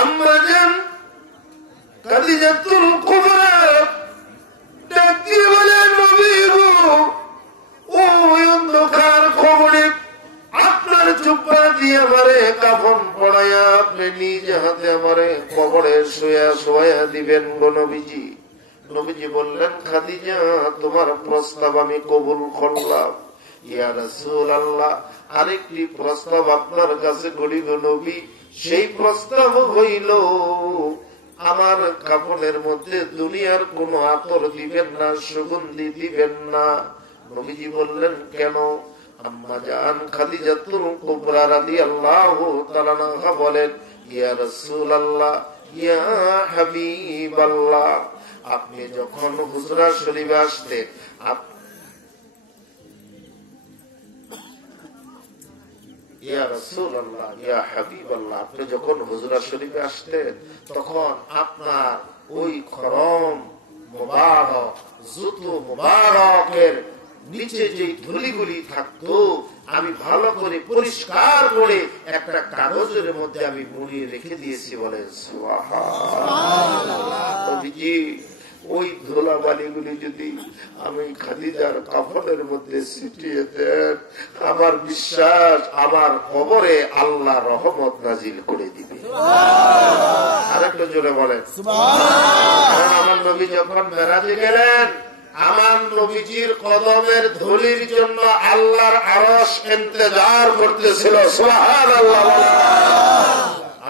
আম্মা জান খাদিজাতুল কুবরা ডাক দিয়ে বলেন, নবী গো, ওই অন্ধকার কবরে আপনার চুপড়া দিয়ে আমারে কাফন পড়াইয়া আপনি নিজে হাতে আমারে কবরে শোয়া দিবেন গো নবীজি। নবীজি বললেন, খাদিজা, তোমার প্রস্তাব আমি কবুল করলাম। ইয়া রাসূলুল্লাহ, আরেকটি প্রস্তাব আপনার কাছে করি গো নবী। সেই প্রস্তাব হইল, আমার কাফনের মধ্যে দুনিয়ার কোন আতর দিবেন না, সুগন্ধি দিবেন না। নবীজি বললেন, কেন? আম্মা জান খাদিজাতুল কুবরা রাদিয়াল্লাহু তাআলা আনহা বলেন, ইয়া রাসূলুল্লাহ, ইয়া হাবিবাল্লাহ, আপনি যখন হুজরা শরীফে আসতেন, ইয়া রাসূলুল্লাহ, ইয়া হাবিবাল্লাহ, আপনি যখন হুজরা শরীফে আসতেন তখন আপনার ওই খরম মুবারক, জুতো মুবারকের নিচে যে ধুলিগুলি থাকতো আমি ভালো করে পরিষ্কার করে একটা কাগজের মধ্যে আমি মুড়িয়ে রেখে দিয়েছি। বলেন সুবহানাল্লাহ। ওই ধুলাবালিগুলি যদি আমি খাদিজার কাফনের মধ্যে ছিটিয়ে দেন, আমার বিশ্বাস আমার কবরে আল্লাহ রহমত নাজিল করে দিবে। আরেকটু জোরে বলেন সুবহানাল্লাহ। আমার নবী যখন মেরাজে গেলেন, আমার নবীজির কদমের ধুলির জন্য আল্লাহর আরশ ইন্তজার করতেছিল। সুবহানাল্লাহ।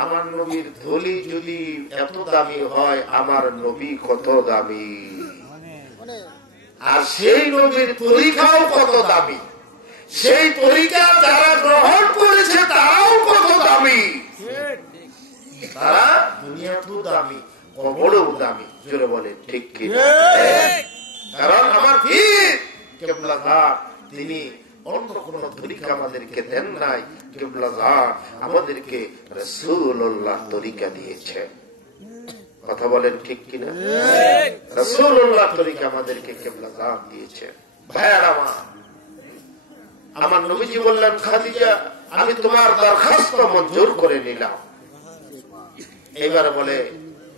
আমার নবীর ধুলি যদি এত দামি হয়, আমার নবী কত দামি, আর সেই নবীর তরিকাও কত দামি, সেই তরিকা যারা গ্রহণ করেছে তারাও কত দামি। তারা দুনিয়াতেও দামি, কবরেও দামি। জোরে বলেন ঠিক কি? কারণ আমার পীর কিবলাগার তিনি অন্য কোন তরিকা আমাদেরকে দেন নাই, কিবলাগার আমাদেরকে রাসূলুল্লাহ তরিকা দিয়েছে। কথা বলেন ঠিক কিনা? রাসূলুল্লাহ তরিকা আমাদেরকে কিবলাগার দিয়েছে। ভাইয়ারা আমার নবীজি বললেন, খাদিজা, আমি তোমার দরখাস্ত মঞ্জুর করে নিলাম। এবার বলে,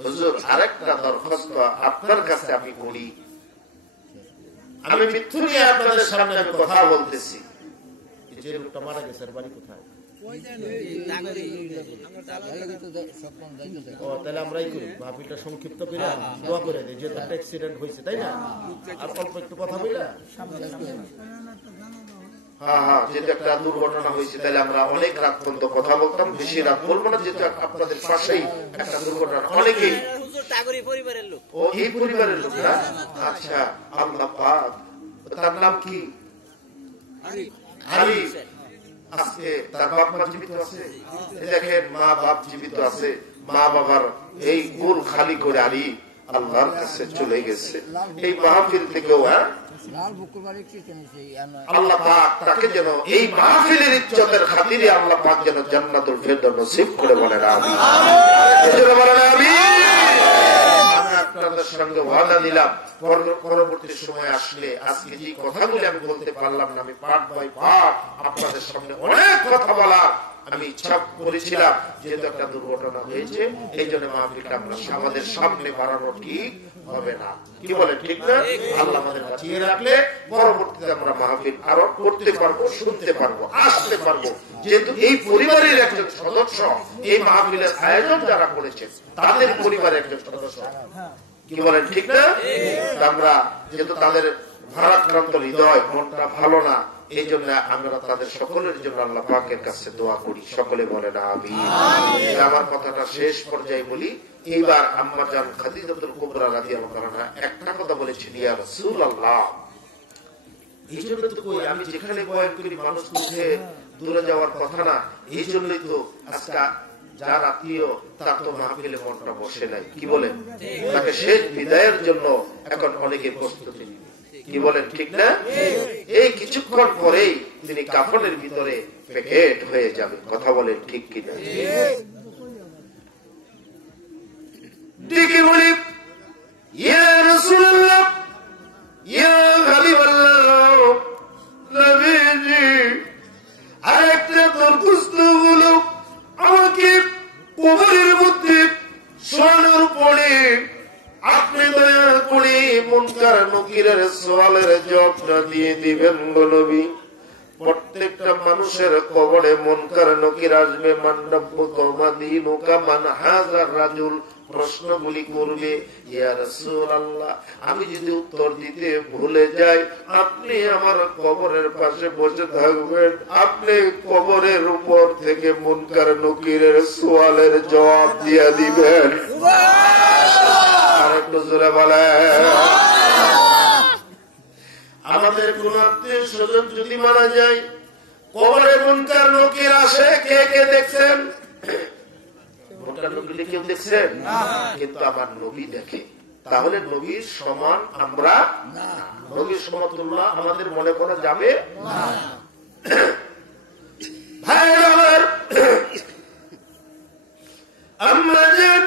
হুজুর, আরেকটা দরখাস্ত আপনার কাছে আমি করি। আমি মৃত্যু নিয়ে আপনাদের সামনে আমি কথা বলতেছি। যে লোকটা মারা গেছে বাড়ি কোথায়? তাহলে আমরাই করি, ভাবিটা সংক্ষিপ্ত করে দোয়া করে দিই, যেহেতু একটা অ্যাক্সিডেন্ট হয়েছে, তাই না? আর অল্প একটু কথা বললা, যেহেতু একটা দুর্ঘটনা হয়েছে, তাহলে আমরা অনেক রাত পর্যন্ত কথা বলতাম। বেশি রাত বলবো না, যেহেতু আপনাদের পাশেই একটা দুর্ঘটনা। অনেকেই ও এই পরিবারের লোক না? আচ্ছা, আল্লাহ পাক, তার নাম কি? আলী। আজকে তার বাপ মা জীবিত আছে? দেখেন, মা বাপ জীবিত আছে। মা বাবার এই কুল খালি করে আলী আল্লাহর কাছে চলে গেছে। এই মাহফিল থেকেও আল্লাহ পাক তাকে যেন এই মাহফিলের ইজ্জতের খাতিরে আল্লাহ পাক যেন জান্নাতুল ফেরদাউস নসিব করে। বলেন আমিন। বলেন আমিন। আপনাদের সঙ্গে ওয়াদা দিলাম, পরবর্তী সময় আসলে আজকে যে কথাগুলি আমি বলতে পারলাম না, আমি পার্ট বাই পার্ট আপনাদের সামনে অনেক কথা বলার আমি ইচ্ছা করেছিলাম। যেহেতু একটা দুর্ঘটনা হয়েছে, এই জন্য মাহফিলটা আমরা আমাদের সামনে বাড়ানো ঠিক হবে না। কি বলেন ঠিক না? আল্লাহ আমাদের বাঁচিয়ে রাখলে পরবর্তীতে আমরা মাহফিল আরো করতে পারবো, শুনতে পারবো, আসতে পারবো। যেহেতু এই পরিবারের একজন সদস্য, এই মাহফিলের আয়োজন যারা করেছেন তাদের পরিবারের একজন সদস্য। কি বলেন ঠিক না? আমরা যেহেতু তাদের ভারাক্রান্ত হৃদয়, মনটা ভালো না, এই জন্য আমরা তাদের সকলের জন্য আল্লাহ পাকের কাছে দোয়া করি। সকলে বলেন আমিন। আমার কথাটা শেষ পর্যায়ে বলি। এইবার আম্মা জান খাদিজাতুল কুবরা রাদিয়াল্লাহু আনহা একটা কথা বলেছেন, ইয়া রাসূলুল্লাহ, এই জন্য তো কই আমি যেখানে বয়ান করি মানুষ মুখে দূরে যাওয়ার কথা না। এই জন্যই তো আজকে যার আত্মীয় তার তো মাহফিলে মনটা বসে নাই। কি বলেন? তাকে শেষ বিদায়ের জন্য এখন অনেকে প্রস্তুতি নিবে। কি বলেন ঠিক না? এই কিছুক্ষণ পরেই তিনি কাফনের ভিতরে প্যাকেট হয়ে যাবে। কথা বলেন ঠিক কিনা? ডেকে বলি, ইয়া রাসূলুল্লাহ, ইয়া হাবিবাল্লাহ, নবীজি, আরেকটা দরখাস্ত হলো, আমাকে কবরের মধ্যে মুনকার নকিরের সওয়ালের জবাবটা দিয়ে দিবেন গো নবী। প্রত্যেকটা মানুষের কবরে মুনকার নকির আসবে। মান রাব্বুকা ওয়া দীনুকা মান হাযার রাজুল প্রশ্নগুলি করবে, ইয়া রাসূলুল্লাহ আমি যদি উত্তর দিতে ভুলে যাই আপনি আমার কবরের পাশে বসে থাকবেন, আপনি কবরের উপর থেকে মুনকার নকিরের সওয়ালের জবাব দিয়ে দিবেন। আরেকটু জোরে বলেন। আমাদের কোন আত্মীয় স্বজন যদি মারা যায় কবরে মুনকার নকির আসে, কে কে দেখছেন? মুনকার নকির কেউ দেখছেন? কিন্তু আমার নবী দেখে। তাহলে নবীর সমান আমরা না, নবীর সমতুল্য আমাদের মনে করা যাবে না। ভাই আমার, আম্মাজান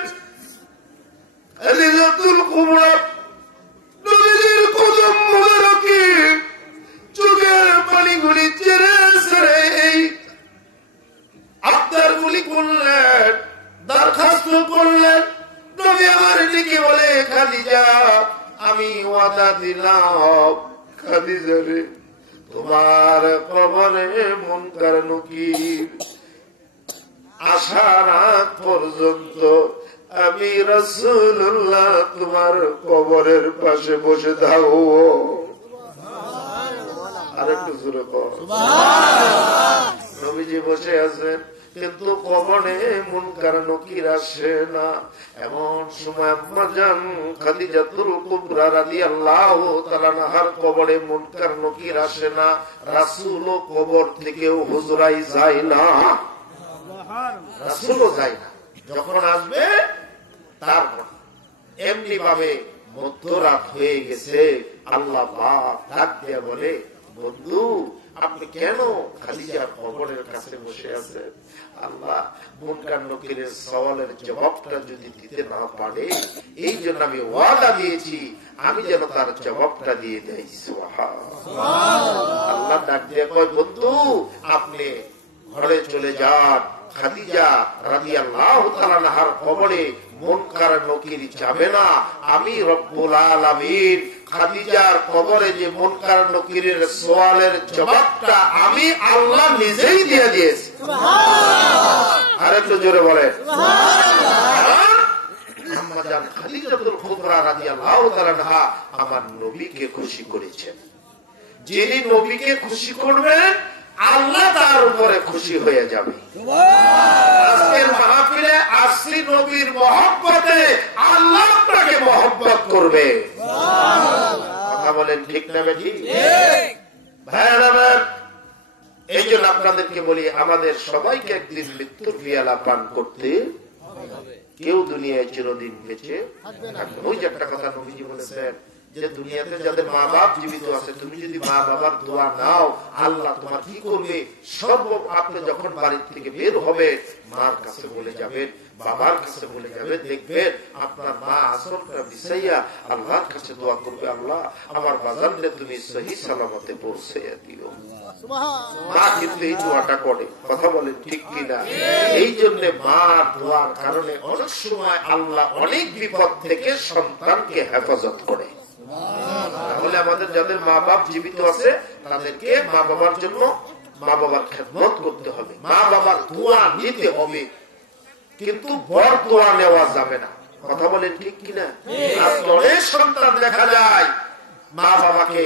খাদিজাতুল কুবরা নবীর কদম মোবারকে চোখের পানিগুলি ছেড়ে ছেড়ে এই আবদারগুলি করলেন, দরখাস্ত করলেন। নবী আমার দিকে বলে, খাদিজা আমি ওয়াদা দিলাম খাদিজা রে, তোমার কবরে মুনকার নকির আসার আগ পর্যন্ত আমি রাসূলুল্লাহ তোমার কবরের পাশে বসে থাকবো। আরেকটু জোরে কর। নবীজি বসে আছেন কিন্তু কবরে মুনকার নকির আসে না। এমন সময় আম্মাজান খাদিজাতুল কুবরা রাদিয়াল্লাহু তাআলা আনহার কবরে মুনকার নকির আসে না। রাসূলও কবর থেকেও হুজরায় যায় না, রাসূলও যায় না। যখন আসবে তারপর এমনি ভাবে মধ্যরাত হয়ে গেছে, আল্লাহ পাক ডাক দিয়ে বলে, বন্ধু আপনি কেন খাদিজার কবরের কাছে বসে আছেন? আল্লাহ মুনকার নকিরের সওয়ালের জবাবটা যদি দিতে না পারে এই জন্য আমি ওয়াদা দিয়েছি আমি যেন তার জবাবটা দিয়ে দেই। সুবহানাল্লাহ। আল্লাহ ডাক দিয়ে কয়, বন্ধু আপনি ঘরে চলে যান। খাদিজা রাদিয়াল্লাহু তাআলা আনহার কবরে মুনকার নকির যাবে না। আমি রব্বুল আলামিন খাদিজার কবরে যে মুনকার নকিরের সওয়ালের জবাবটা আমি আল্লাহ নিজেই দিয়ে দিয়েছি। সুবহানাল্লাহ। আরেকটু জোরে বলেন সুবহানাল্লাহ। আম্মাজান খাদিজাতুল কুবরা রাদিয়াল্লাহু তাআলা আনহা আমার নবীকে খুশি করেছেন। যিনি নবীকে খুশি করবেন আল্লাহ তার উপরে খুশি হয়ে যাবে। আজকের মাহফিলে আসছি নবীর মহব্বতে, আল্লাহ আপনাকে মহব্বত করবে। কথা বলেন ঠিক না বেঠিক? ভাইরা এই জন্য আপনাদেরকে বলি আমাদের সবাইকে একদিন মৃত্যুর পিয়ালা পান করতে কেউ দুনিয়ায় চিরদিন বেঁচে থাকবে। ওই যে একটা কথা নবীজি বলেছেন যে দুনিয়াতে যাদের মা বাপ জীবিত আছে তুমি যদি মা বাবার দোয়া নাও আল্লাহ তোমার কি করবে? সর্ব আপনি যখন বাড়ির থেকে বের হবে মার কাছে বলে যাবেন, বাবার কাছে বলে যাবেন, দেখবেন আপনার মা আসলটা বিছাইয়া আল্লাহর কাছে দোয়া করবে, আল্লাহ আমার বাজারে তুমি সহি সালামতে পৌঁছাইয়া দিও। মা কিন্তু এই দোয়াটা করে। কথা বলেন ঠিক কিনা? এই জন্য মা দোয়ার কারণে অনেক সময় আল্লাহ অনেক বিপদ থেকে সন্তানকে হেফাজত করে। তাহলে আমাদের যাদের মা বাপ জীবিত আছে তাদেরকে মা বাবার জন্য মা বাবার খেদমত করতে হবে, মা বাবার দোয়া নিতে হবে, কিন্তু বর দোয়া নেওয়া যাবে না। কথা বলেন ঠিক কিনা? অনেক সন্তান দেখা যায় মা বাবাকে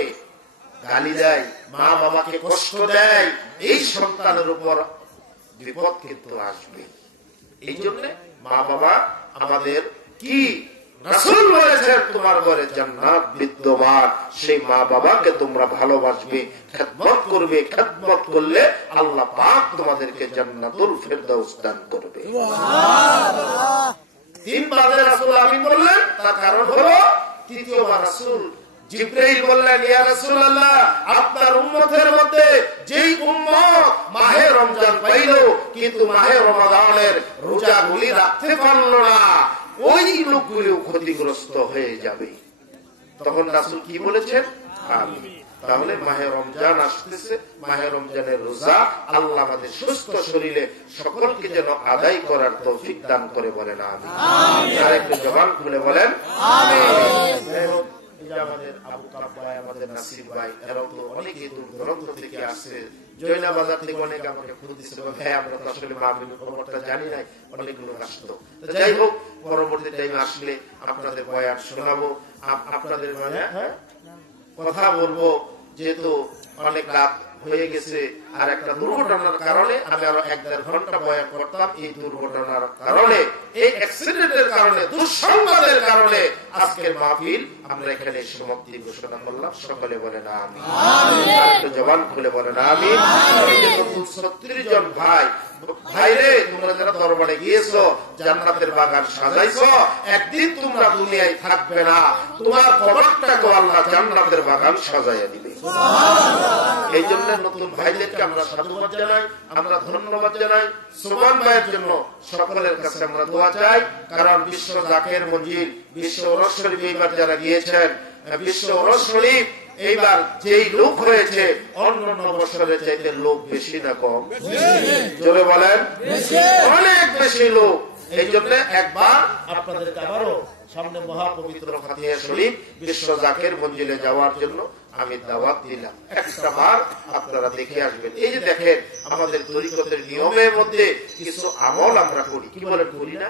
গালি দেয়, মা বাবাকে কষ্ট দেয়, এই সন্তানের উপর বিপদ কিন্তু আসবে। এই জন্য মা বাবা আমাদের কি রাসূল বলেছেন তোমার ঘরে জান্নাত বিদ্যমান, সেই মা বাবাকে তোমরা ভালোবাসবে, খেদমত করবে। খেদমত করলে আল্লাহ পাক তোমাদেরকে জান্নাতুল ফেরদাউস দান করবে। সুবহানাল্লাহ। তিনবার রাসূল আমিন বললেন, তার কারণ হলো তৃতীয়বার রাসূল জিবরাইল বললেন, ইয়া রাসূলুল্লাহ আপনার উম্মতের মধ্যে যেই উম্মত মাহে রমজান পাইল কিন্তু মাহে রমাদানের রোজাগুলি রাখতে পারল না ওই লোকগুলো ক্ষতিগ্রস্ত হয়ে যাবে। তখন রাসূল কি বলেছেন? আমিন। তাহলে মাহে রমজান আসতেছে, মাহে রমজানের রোজা আল্লাহ আমাদের সুস্থ শরীরে সকলকে যেন আদায় করার তৌফিক দান করে বলেন আমিন। আর একটু জবান খুলে বলেন আমিন। যে আমাদের আবু কাব ভাই, আমাদের নাসির ভাই, এরাও তো অনেকে দূর দূরান্ত থেকে আসছে। জয়না বাজার থেকে অনেকে আমাকে ফোন দিচ্ছে, ভাই আমরা তো আসলে মাহফিলের খবরটা জানি নাই, অনেক লোক আসতো। যাই হোক, পরবর্তী টাইমে আসলে আপনাদের বয়ান শোনাবো, আপনাদের কথা বলবো। যেহেতু অনেক রাত হয়ে গেছে, আর একটা দুর্ঘটনার কারণে আমি আরো 1-1.5 ঘন্টা বয়ান করতাম। এই দুর্ঘটনার কারণে, এই অ্যাক্সিডেন্টের কারণে, দুঃসংবাদের কারণে আজকের মাহফিল আমরা এখানে সমাপ্তি ঘোষণা করলাম। সকলে বলেন আমিন। একটু জবান খুলে বলেন আমিন। এই যে নতুন 36 জন ভাই, ভাইরে তোমরা যারা দরবারে গিয়েছো, জান্নাতের বাগান সাজাইছো, একদিন তোমরা দুনিয়ায় থাকবে না, তোমার কবরটাকে আল্লাহ জান্নাতের বাগান সাজাইয়া দিবে। এই জন্য নতুন ভাইদেরকে আমরা সাধুবাদ জানাই, আমরা ধন্যবাদ জানাই। সুবহান ভাইয়ের জন্য সকলের কাছে আমরা দোয়া চাই, কারণ বিশ্ব জাকের মঞ্জিল, বিশ্ব ওরস শরীফ এইবার যারা গিয়েছেন, বিশ্ব ওরস শরীফ এইবার যেই লোক হয়েছে, অন্য বছরের চাইতে লোক বেশি না কম? জোরে বলেন, অনেক বেশি লোক। এই জন্য একবার আপনাদেরকে আবারও সামনে মহাপবিত্র ফাতিহা শরীফ বিশ্ব জাকের মঞ্জিলে যাওয়ার জন্য আমি দাওয়াত দিলাম। একটা বার আপনারা দেখে আসবেন। এই যে দেখেন, আমাদের তরিকতের নিয়মের মধ্যে কিছু আমল আমরা করি, কি বলেন করি না?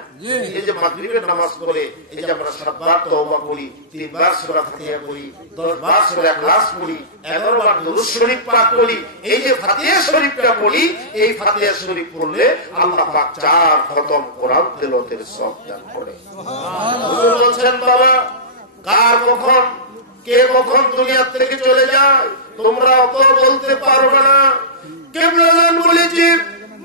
এই যে মাগরিবের নামাজ পড়ে, এই যে আমরা 7 বার তওবা করি, 3 বার সূরা ফাতিহা করি, 10 বার সূরা ইখলাস পড়ি, 11 বার দুরূদ শরীফ পাঠ করি। এই যে ফাতিহা শরীফটা পড়ি, এই ফাতিহা শরীফ পড়লে আল্লাহ পাক 4 খতম কোরআন তেলাওয়াতের সওয়াব দান করে। হুজুর বলছেন, বাবা কার কখন কে কখন দুনিয়া থেকে চলে যায় তোমরা অত বলতে পারবে না। কিবলাদান বলেছি,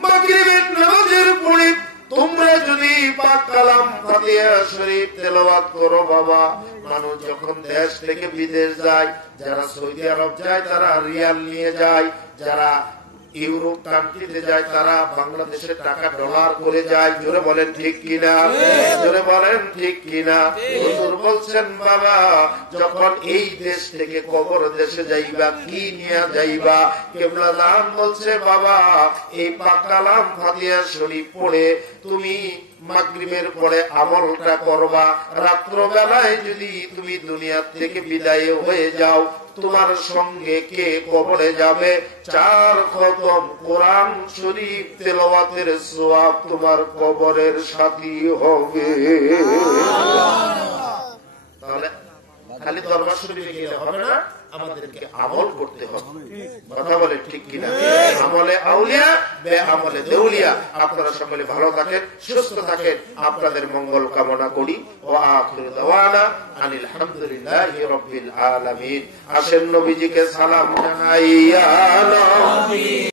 মাগরিবের নামাজের পরে তোমরা যদি পাক কালাম ফাতিহা শরীফ তেলাওয়াত করো, বাবা মানুষ যখন দেশ থেকে বিদেশ যায়, যারা সৌদি আরব যায় তারা রিয়াল নিয়ে যায়, যারা ইউরোপ কান্ট্রিতে যায় তারা বাংলাদেশের টাকা ডলার করে যায়। জোরে বলেন ঠিক কিনা? জোরে বলেন ঠিক কিনা? হুজুর বলছেন, বাবা যখন এই দেশ থেকে কবর দেশে যাইবা, কি নিয়ে যাইবা? কিবলাদান বলছে, বাবা এই পাক কালাম ফাতিহা শরীফ পড়ে তুমি মাগরিবের পরে আমলটা করবা। রাত্র বেলায় যদি তুমি দুনিয়া থেকে বিদায় হয়ে যাও, তোমার সঙ্গে কে কবরে যাবে? 4 খতম কোরআন শরীফ তেলাওয়াতের সওয়াব তোমার কবরের সাথী হবে। তাহলে খালি দরবার শরীফে গেলে হবে না, আমাদেরকে আমল করতে হবে। কথা বলে ঠিক কিনা? আমলে আউলিয়া, বেআমলে দেউলিয়া। আপনারা সকলে ভালো থাকেন, সুস্থ থাকেন, আপনাদের মঙ্গল কামনা করি। ওয়া আখিরু দাওয়ানা আনিল হামদুলিল্লাহি রাব্বিল আলামিন। আসেন নবীজিকে সালাম জানাইয়া।